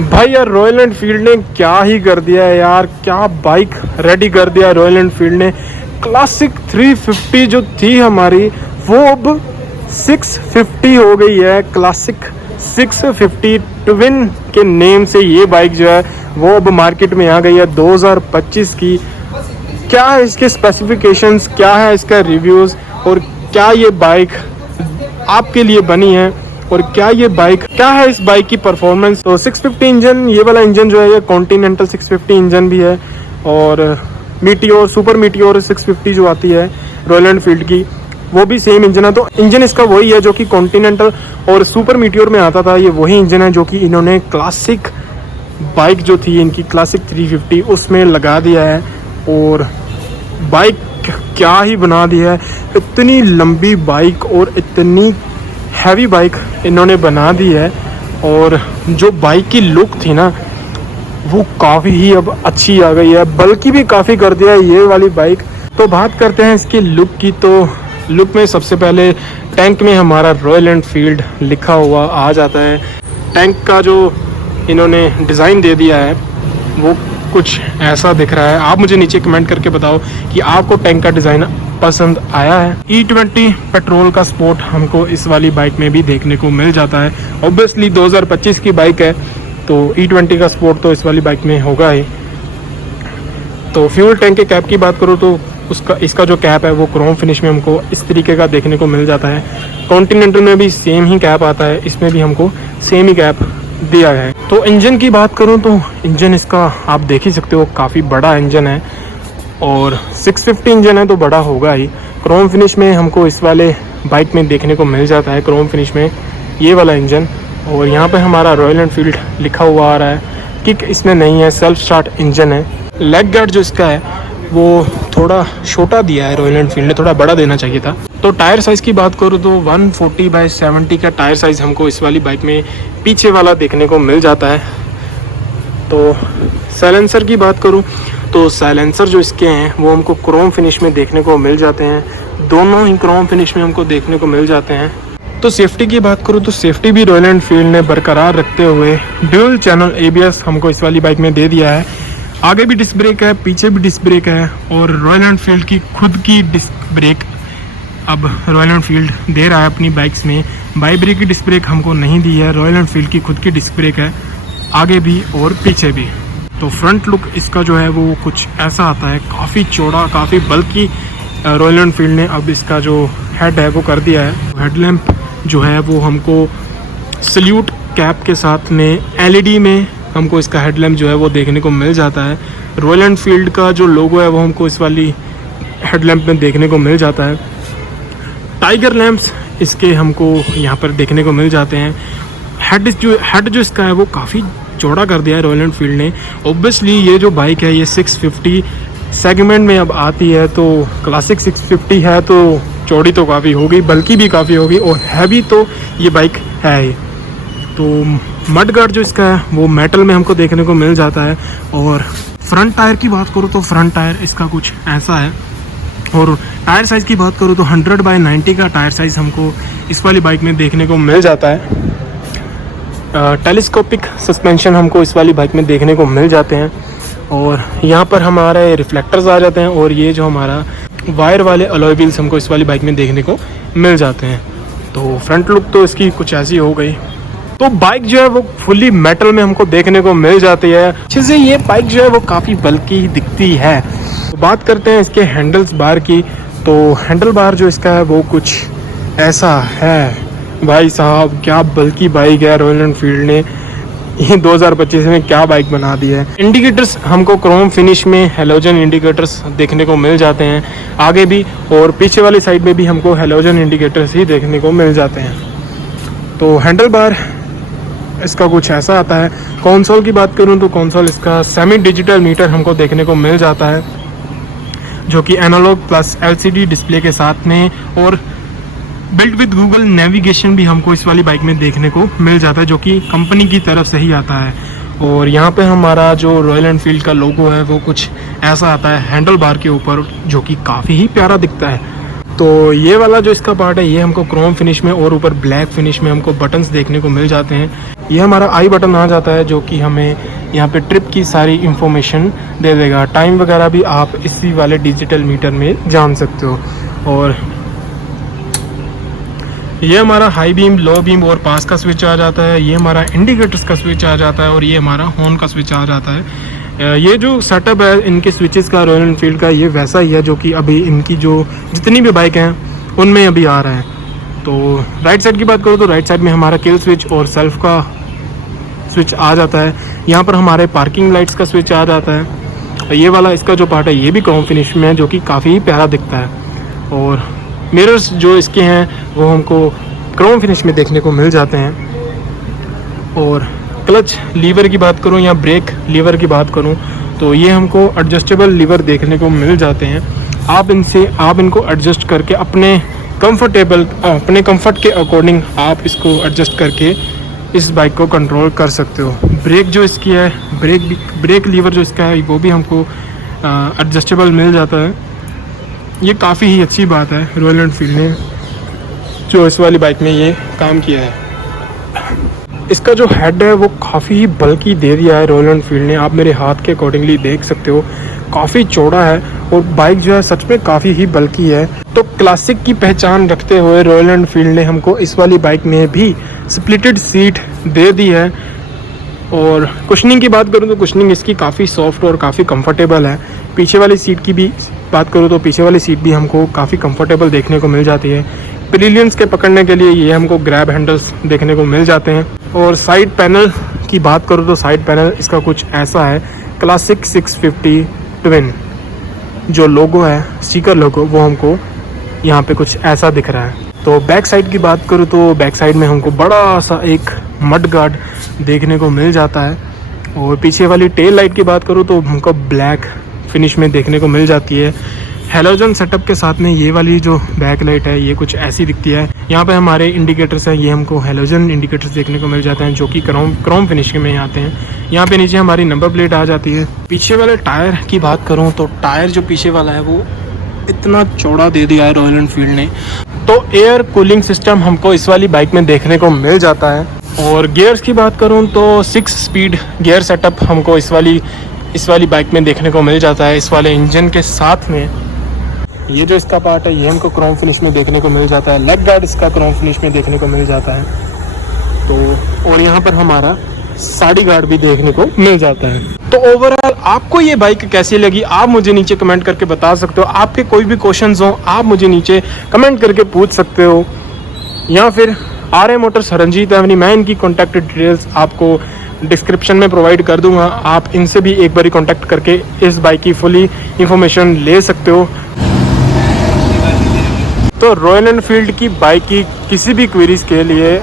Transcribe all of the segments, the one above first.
भाई यार royal Enfield ने क्या ही कर दिया है यार, क्या बाइक रेडी कर दिया रॉयल एनफील्ड ने। क्लासिक 350 जो थी हमारी वो अब 650 हो गई है। क्लासिक 650 ट्विन के नेम से ये बाइक जो है वो अब मार्केट में आ गई है 2025 की। क्या है इसके स्पेसिफिकेशंस, क्या है इसका रिव्यूज़ और क्या ये बाइक आपके लिए बनी है और क्या ये बाइक, क्या है इस बाइक की परफॉर्मेंस। तो 650 इंजन, ये वाला इंजन जो है ये कॉन्टिनेंटल 650 इंजन भी है और मीटियोर, सुपर मीटियोर 650 जो आती है रॉयल एनफील्ड की वो भी सेम इंजन है। तो इंजन इसका वही है जो कि कॉन्टिनेंटल और सुपर मीटियोर में आता था, ये वही इंजन है जो कि इन्होंने क्लासिक बाइक जो थी इनकी क्लासिक 350 उसमें लगा दिया है। और बाइक क्या ही बना दी है, इतनी लंबी बाइक और इतनी हैवी बाइक इन्होंने बना दी है। और जो बाइक की लुक थी ना वो काफ़ी ही अब अच्छी आ गई है, बल्कि भी काफ़ी कर दिया है ये वाली बाइक। तो बात करते हैं इसकी लुक की। तो लुक में सबसे पहले टैंक में हमारा रॉयल एनफील्ड लिखा हुआ आ जाता है। टैंक का जो इन्होंने डिज़ाइन दे दिया है वो कुछ ऐसा दिख रहा है। आप मुझे नीचे कमेंट करके बताओ कि आपको टैंक का डिज़ाइन पसंद आया है। E20 पेट्रोल का स्पोर्ट हमको इस वाली बाइक में भी देखने को मिल जाता है। ऑब्वियसली 2025 की बाइक है तो E20 का स्पोर्ट तो इस वाली बाइक में होगा ही। तो फ्यूल टैंक के कैप की बात करूँ तो इसका जो कैप है वो क्रोम फिनिश में हमको इस तरीके का देखने को मिल जाता है। कॉन्टिनेंटल में भी सेम ही कैप आता है, इसमें भी हमको सेम ही कैप दिया है। तो इंजन की बात करूं तो इंजन इसका आप देख ही सकते हो काफ़ी बड़ा इंजन है और 650 इंजन है तो बड़ा होगा ही। क्रोम फिनिश में हमको इस वाले बाइक में देखने को मिल जाता है, क्रोम फिनिश में ये वाला इंजन। और यहाँ पे हमारा रॉयल एनफील्ड लिखा हुआ आ रहा है। किक इसमें नहीं है, सेल्फ स्टार्ट इंजन है। लेग गार्ड जो इसका है वो थोड़ा छोटा दिया है रॉयल एनफील्ड ने, थोड़ा बड़ा देना चाहिए था। तो टायर साइज़ की बात करूँ तो 140/70 का टायर साइज़ हमको इस वाली बाइक में पीछे वाला देखने को मिल जाता है। तो साइलेंसर की बात करूँ तो साइलेंसर जो इसके हैं वो हमको क्रोम फिनिश में देखने को मिल जाते हैं, दोनों ही क्रोम फिनिश में हमको देखने को मिल जाते हैं। तो सेफ्टी की बात करूँ तो सेफ्टी भी रॉयल एनफील्ड ने बरकरार रखते हुए ड्यूल चैनल ABS हमको इस वाली बाइक में दे दिया है। आगे भी डिस्क ब्रेक है, पीछे भी डिस्क ब्रेक है और रॉयल एनफील्ड की खुद की डिस्क ब्रेक अब रॉयल एनफील्ड दे रहा है अपनी बाइक्स में। बाइब्री की डिस्क ब्रेक हमको नहीं दी है, रॉयल एनफील्ड की खुद की डिस्क ब्रेक है, आगे भी और पीछे भी। तो फ्रंट लुक इसका जो है वो कुछ ऐसा आता है, काफ़ी चौड़ा, काफ़ी बल्कि रॉयल एनफील्ड ने अब इसका जो हेड है वो कर दिया है। हेडलैम्प जो है वो हमको सल्यूट कैप के साथ में LED में हमको इसका हेडलैम्प जो है वो देखने को मिल जाता है। रॉयल एनफील्ड का जो लोगो है वो हमको इस वाली हेडलैम्प में देखने को मिल जाता है। टाइगर लैंप्स इसके हमको यहाँ पर देखने को मिल जाते हैं। हेड जो इसका है वो काफ़ी चौड़ा कर दिया है रॉयल एनफील्ड ने। ऑब्वियसली ये जो बाइक है ये 650 सेगमेंट में अब आती है, तो क्लासिक 650 है तो चौड़ी तो काफ़ी होगी, बल्कि भी काफ़ी होगी और हैवी तो ये बाइक है ही। तो मड गार्ड जो इसका है वो मेटल में हमको देखने को मिल जाता है। और फ्रंट टायर की बात करूँ तो फ्रंट टायर इसका कुछ ऐसा है। और टायर साइज़ की बात करूँ तो 100/90 का टायर साइज़ हमको इस वाली बाइक में देखने को मिल जाता है। टेलीस्कोपिक सस्पेंशन हमको इस वाली बाइक में देखने को मिल जाते हैं और यहाँ पर हमारे रिफ्लेक्टर्स आ जाते हैं और ये जो हमारा वायर वाले अलॉय व्हील्स हमको इस वाली बाइक में देखने को मिल जाते हैं। तो फ्रंट लुक तो इसकी कुछ ऐसी हो गई। तो बाइक जो है वो फुली मेटल में हमको देखने को मिल जाती है। अच्छे से ये बाइक जो है वो काफ़ी बल्कि दिखती है। तो बात करते हैं इसके हैंडल्स बार की। तो हैंडल बार जो इसका है वो कुछ ऐसा है। भाई साहब क्या बल्कि बाइक है रॉयल एनफील्ड ने ये 2025 में क्या बाइक बना दी है। इंडिकेटर्स हमको क्रोम फिनिश में हेलोजन इंडिकेटर्स देखने को मिल जाते हैं, आगे भी और पीछे वाली साइड में भी हमको हेलोजन इंडिकेटर्स ही देखने को मिल जाते हैं। तो हैंडल बार इसका कुछ ऐसा आता है। कंसोल की बात करूं तो कंसोल इसका सेमी डिजिटल मीटर हमको देखने को मिल जाता है जो कि एनालॉग प्लस LCD डिस्प्ले के साथ में और बिल्ट विद गूगल नेविगेशन भी हमको इस वाली बाइक में देखने को मिल जाता है जो कि कंपनी की तरफ से ही आता है। और यहाँ पे हमारा जो रॉयल एनफील्ड का लोगो है वो कुछ ऐसा आता है हैंडल बार के ऊपर जो कि काफ़ी ही प्यारा दिखता है। तो ये वाला जो इसका पार्ट है ये हमको क्रोम फिनिश में और ऊपर ब्लैक फिनिश में हमको बटन्स देखने को मिल जाते हैं। ये हमारा आई बटन आ जाता है जो कि हमें यहाँ पे ट्रिप की सारी इंफॉर्मेशन दे देगा। टाइम वगैरह भी आप इसी वाले डिजिटल मीटर में जान सकते हो। और ये हमारा हाई बीम, लो बीम और पास का स्विच आ जाता है। ये हमारा इंडिकेटर्स का स्विच आ जाता है और ये हमारा हॉर्न का स्विच आ जाता है। ये जो सेटअप है इनके स्विचेस का रॉयल एनफील्ड का, ये वैसा ही है जो कि अभी इनकी जो जितनी भी बाइक हैं उनमें अभी आ रहा है। तो राइट साइड की बात करूँ तो राइट साइड में हमारा किल स्विच और सेल्फ का स्विच आ जाता है। यहाँ पर हमारे पार्किंग लाइट्स का स्विच आ जाता है। ये वाला इसका जो पार्ट है ये भी क्रोम फिनिश में है जो कि काफ़ी प्यारा दिखता है। और मिरर्स जो इसके हैं वो हमको क्रोम फिनिश में देखने को मिल जाते हैं। और क्लच लीवर की बात करूं या ब्रेक लीवर की बात करूं तो ये हमको एडजस्टेबल लीवर देखने को मिल जाते हैं। आप इनको एडजस्ट करके अपने कंफर्ट के अकॉर्डिंग आप इसको एडजस्ट करके इस बाइक को कंट्रोल कर सकते हो। ब्रेक जो इसकी है, ब्रेक लीवर जो इसका है वो भी हमको एडजस्टेबल मिल जाता है। ये काफ़ी ही अच्छी बात है रॉयल एनफील्ड ने जो इस वाली बाइक में ये काम किया है। इसका जो हेड है वो काफ़ी ही बल्कि दे दिया है रॉयल एनफील्ड ने। आप मेरे हाथ के अकॉर्डिंगली देख सकते हो, काफ़ी चौड़ा है और बाइक जो है सच में काफ़ी ही बल्कि है। तो क्लासिक की पहचान रखते हुए रॉयल एनफील्ड ने हमको इस वाली बाइक में भी स्प्लिटेड सीट दे दी है। और कुशनिंग की बात करूँ तो कुशनिंग इसकी काफ़ी सॉफ्ट और काफ़ी कंफर्टेबल है। पीछे वाली सीट की भी बात करूँ तो पीछे वाली सीट भी हमको काफ़ी कंफर्टेबल देखने को मिल जाती है। पिलियंस के पकड़ने के लिए ये हमको ग्रैब हैंडल्स देखने को मिल जाते हैं। और साइड पैनल की बात करूँ तो साइड पैनल इसका कुछ ऐसा है। क्लासिक 650 ट्विन जो लोगो है, स्टिकर लोगो, वो हमको यहाँ पे कुछ ऐसा दिख रहा है। तो बैक साइड की बात करूँ तो बैक साइड में हमको बड़ा सा एक मड गार्ड देखने को मिल जाता है। और पीछे वाली टेल लाइट की बात करूँ तो हमको ब्लैक फिनिश में देखने को मिल जाती है। हेलोजन सेटअप के साथ में ये वाली जो बैक लाइट है ये कुछ ऐसी दिखती है। यहाँ पे हमारे इंडिकेटर्स हैं, ये हमको हेलोजन इंडिकेटर्स देखने को मिल जाते हैं जो कि क्रोम फिनिश में आते हैं। यहाँ पे नीचे हमारी नंबर प्लेट आ जाती है। पीछे वाले टायर की बात करूँ तो टायर जो पीछे वाला है वो इतना चौड़ा दे दिया है रॉयल एनफील्ड ने। तो एयर कूलिंग सिस्टम हमको इस वाली बाइक में देखने को मिल जाता है। और गियर्स की बात करूँ तो 6 स्पीड गियर सेटअप हमको इस वाली बाइक में देखने को मिल जाता है। इस वाले इंजन के साथ में ये जो इसका पार्ट है ये हमको क्रोम फिनिश में देखने को मिल जाता है। लेग गार्ड इसका क्रोम फिनिश में देखने को मिल जाता है। तो और यहाँ पर हमारा साड़ी गार्ड भी देखने को मिल जाता है। तो ओवरऑल आपको ये बाइक कैसी लगी आप मुझे नीचे कमेंट करके बता सकते हो। आपके कोई भी क्वेश्चंस हो आप मुझे नीचे कमेंट करके पूछ सकते हो। या फिर आर ए मोटर्स रंजीत एवनी, मैं इनकी कॉन्टैक्ट डिटेल्स आपको डिस्क्रिप्शन में प्रोवाइड कर दूंगा। आप इनसे भी एक बारी कॉन्टैक्ट करके इस बाइक की फुली इंफॉर्मेशन ले सकते हो। तो रॉयल एनफील्ड की बाइक की किसी भी क्वेरीज के लिए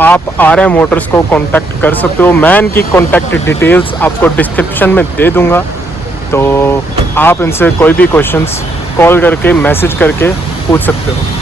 आप आर ए मोटर्स को कांटेक्ट कर सकते हो। मैं इनकी कांटेक्ट डिटेल्स आपको डिस्क्रिप्शन में दे दूंगा। तो आप इनसे कोई भी क्वेश्चंस कॉल करके मैसेज करके पूछ सकते हो।